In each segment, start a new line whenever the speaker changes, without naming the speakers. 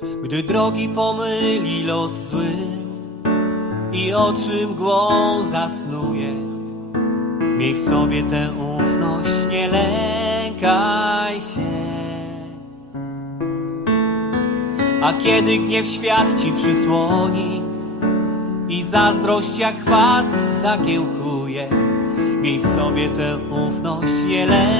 Gdy drogi pomyli los zły i oczy mgłą zasnuje, miej w sobie tę ufność, nie lękaj się. A kiedy gniew świat ci przysłoni i zazdrość jak chwast zakiełkuje, miej w sobie tę ufność, nie lękaj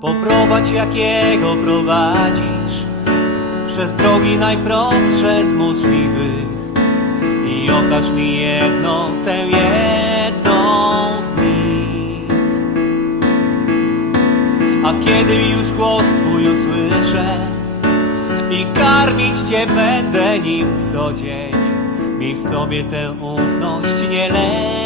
Poprowadź jakiego prowadzisz. Przez drogi najprostsze z możliwych. I okaż mi jedną, tę jedną z nich. A kiedy już głos Twój usłyszę I karmić Cię będę nim co dzień Miej w sobie tę ufność, nie lękaj